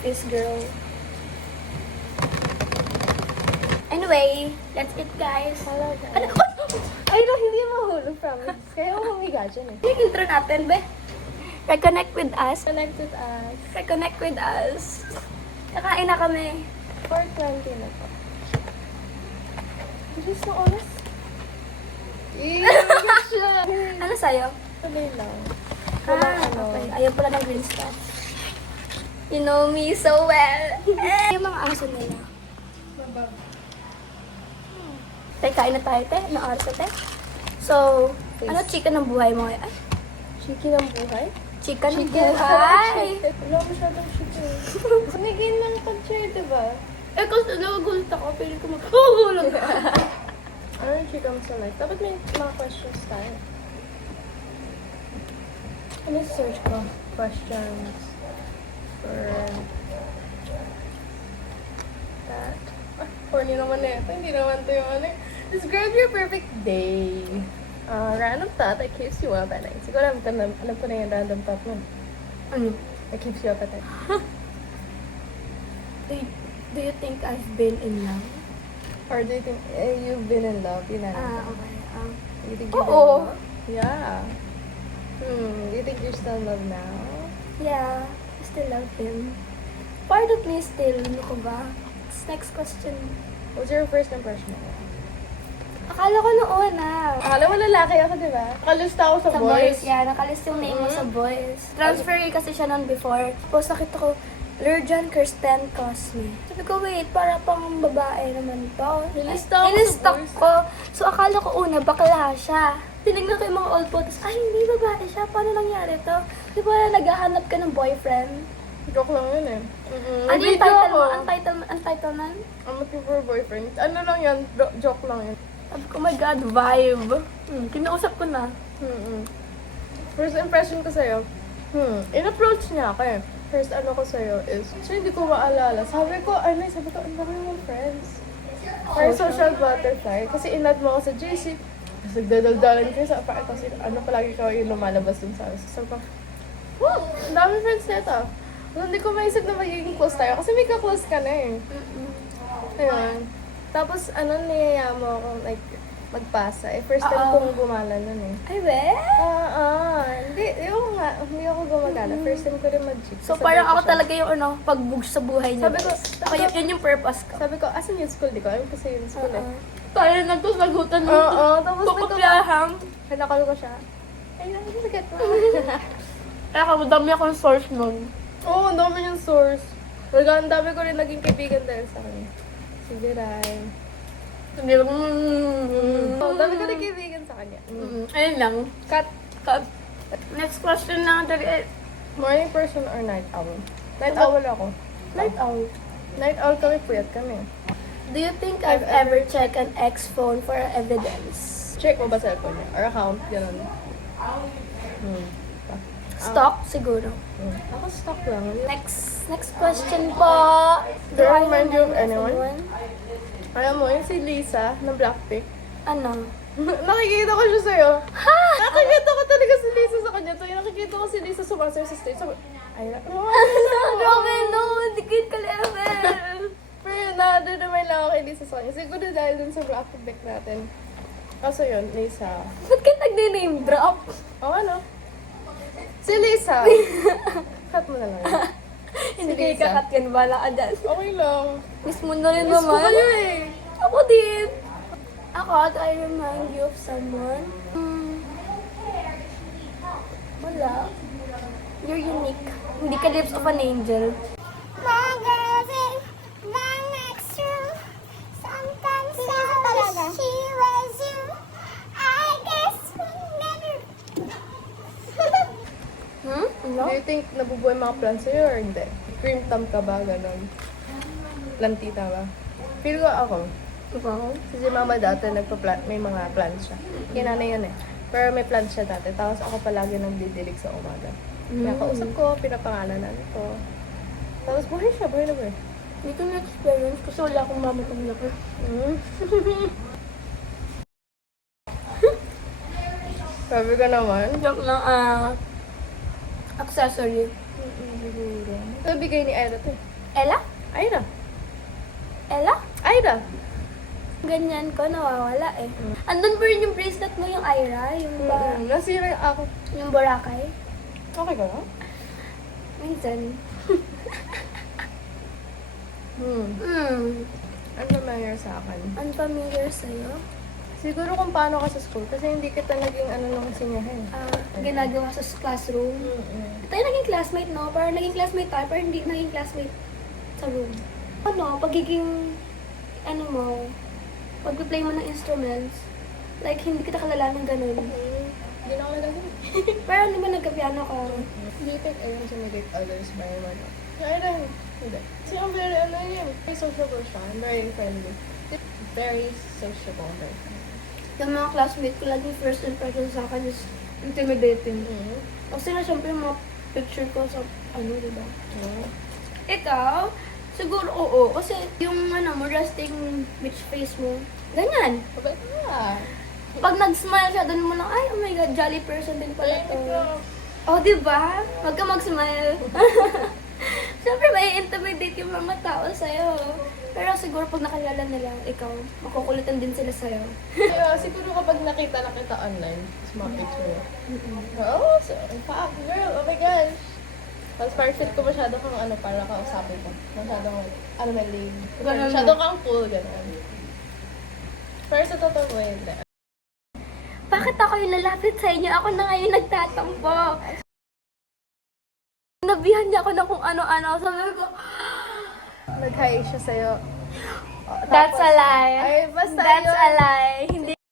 office girl. Anyway, that's it guys. Hello, Ano? Ay, no, hindi mahulog, promise. Kaya ako humiga dyan eh. Yung intro natin, be. Reconnect with us. Connect with us. Reconnect with us. Kakain na kami. 4:20 na po. Bilis na oras. Siya. Ano sa'yo? Tuloy lang. Okay. Ayaw pala ng green stuff. You know me so well. Yung mga aso nila. Tay, kain na tayo, te. Anong oras na, te? So, ano chika ng buhay mo ngayon? Ay, Chiki ng buhay? chika ng buhay! Wala masyadong chiki. Sumigin ng pag-share, diba? Eh, kasi nagagulat ako. Pili ko mag-gulat. Ano yung chika mo sa life? Dapat may mga questions tayo. Ano yung search ko? Questions for that. Corny naman eh. Ito, hindi naman ito yung ano. Describe your perfect day. Random thought that keeps you up at night. Siguro alam ko na yung random thought mo. Ano? That keeps you up at night. Do you think I've been in love? Or do you think you've been in love? Yun na. Okay. You think you've been Oo. in love? Yeah. Do you think you're still in love now? Yeah, I still love him. Part of me still, ano ko ba? Next question. What's your first impression of it? Akala ko noon ah. Akala mo lalaki ako, di ba? Nakalista ako sa Sa boys. boys, yeah. Nakalist yung name mo sa boys. Transferee kasi siya nun before. Tapos nakita ko, Lurjan Kirsten Cosme. Sabi ko, wait, para pang babae naman to. Nilista ako sa Nilista boys. ko. So, akala ko una, bakla siya. Tinignan ko yung mga old photos. Ay, hindi babae siya. Paano nangyari to? Di ba naghahanap ka ng boyfriend? Joke lang yun eh. Ano yung Video title ako. mo? Ang title man? I'm looking for a boyfriend. Ano lang yan? Joke lang yun. Sabi ko, oh my God, vibe. Kinausap ko na. First impression ko sa'yo, in-approach niya ako eh. First ano ko sa'yo is, so hindi ko maalala. Sabi ko, ang dami mong friends. Parang social butterfly. Kasi in-add mo ako sa JC. Tapos nagdadaldalan kayo sa apartment. Kasi ano palagi ka yung lumalabas dun sa akin. So, sabi ko, wow, ang dami friends nito. So, hindi ko maisip na magiging close tayo. Kasi may ka-close ka na eh. Ayun. Tapos, niyaya mo akong like, magpasa. Eh, first time kong gumala nun eh. Ay, we? Hindi ako gumagala. First time ko rin mag-jeep. So, Sabi parang ko ako siya. talaga yung pag-boost sa buhay niya. Sabi ko, ako yun yung purpose ko. Sabi ko, asan yung school? Di ko alam kasi yung school eh. Tayo nagsasagutan mo. Oo, tapos Kukupyahan. pinakal ko siya. Ay, nakikisagat mo. Kaya dami akong source nun. Oo, ang dami yung source. Talaga, ang dami ko rin naging kaibigan dahil sa kanya. Sige, Ray. Hindi lang. Oo, dami ko rin kaibigan sa kanya. Ayun lang. Cut. Next question na. Morning person or night owl? Night owl ako. Night owl. Night owl kami, puyat kami. Do you think I've ever checked an ex phone for evidence? Check mo ba cellphone niya? Or account? Ganun. Stalk? Siguro. Ako stock lang. Next question po. Do I remind you of anyone? Alam mo, yung si Lisa ng Blackpink. Ano? Nakikita ko siya sa'yo. Ha? Nakikita ko talaga si Lisa sa kanya. So, yung nakikita ko si Lisa sumasayo sa stage. Sabi, ay, Grabe, no. Dikit ka level. pero na-admire lang ako kay Lisa sa kanya. Siguro dahil dun sa Blackpink natin. Kaso yun, Lisa. Ba't ka nag-name drop? Oh, ano? Si Lisa. Cut mo na lang. Hindi Si kayo Lisa. kakat yan. Bala ka dyan. Okay lang. Miss mo na rin Miss ko naman. kayo eh. Ako din. Ako, do I remind you of someone? Wala. You're unique. Hindi ka lips of an angel. Do you think nabubuhay mga plants sa'yo or hindi? Cream thumb ka ba? Ganon. Plantita ba? Feel ko ako. Si mama dati may mga plants siya. Kinanay yun eh. Pero may plants siya dati. Tapos ako palagi nang didilig sa umaga. Kaya kausap ko, pinapangalanan ko. Tapos buhay siya, buhay na buhay. Hindi ko na-experience kasi wala akong mama pang laki. Sabi ko naman. Joke lang, accessory. Siguro. Nabigay ni Ira to. Ella? Ira. Ella? Ira. Ganyan ko, nawawala eh. Andun pa rin yung bracelet mo, yung Ira, Nasira yung ako. yung Boracay. Okay ka na? Minsan. Ano nangyari sa akin? Unfamiliar sa'yo. Siguro kung paano ka sa school. Kasi hindi kita naging nung sinyahin. Ginagawa sa classroom. Tayo naging classmate, no? Parang naging classmate tayo, pero hindi naging classmate sa room. Ano, pagiging, pag-play mo ng instruments, like, hindi kita kalala ng ganun. Hindi na ako nagagawin. Pero di ba nagka-piano ka? Do you think I intimidate others by my mother? I don't. Hindi. Kasi I'm very, very sociable siya. I'm very friendly. Very sociable. Very friendly. Yung mga classmate ko, laging first impression sa akin is intimidating. Kasi na syempre yung mga picture ko sa, di ba? Ikaw, siguro oo. Kasi yung mo, resting bitch face mo, ganyan. But yeah. Pag nag-smile siya, doon mo lang, ay, oh my God, jolly person din pala to. Oh, di ba? Huwag ka mag-smile. Siyempre, may intimidate yung mga tao sa'yo. Pero siguro pag nakilala nila, ikaw, makukulitan din sila sa'yo. Kaya siguro kapag nakita online, sa mga picture. Oh, so, fuck, girl, oh my gosh. Tapos parang fit ko masyado kang para kausapin ko. Masyadong, may lead. Ganun Masyadong kang cool, gano'n. Pero sa totoo mo, hindi. Bakit ako yung lalapit sa inyo? Ako na ngayon nagtatampo. Nabihan niya ako ng kung ano-ano. Sabi ko, Nag-hi siya sa'yo. that's a lie. Ay, basta That's yun. a lie. Hindi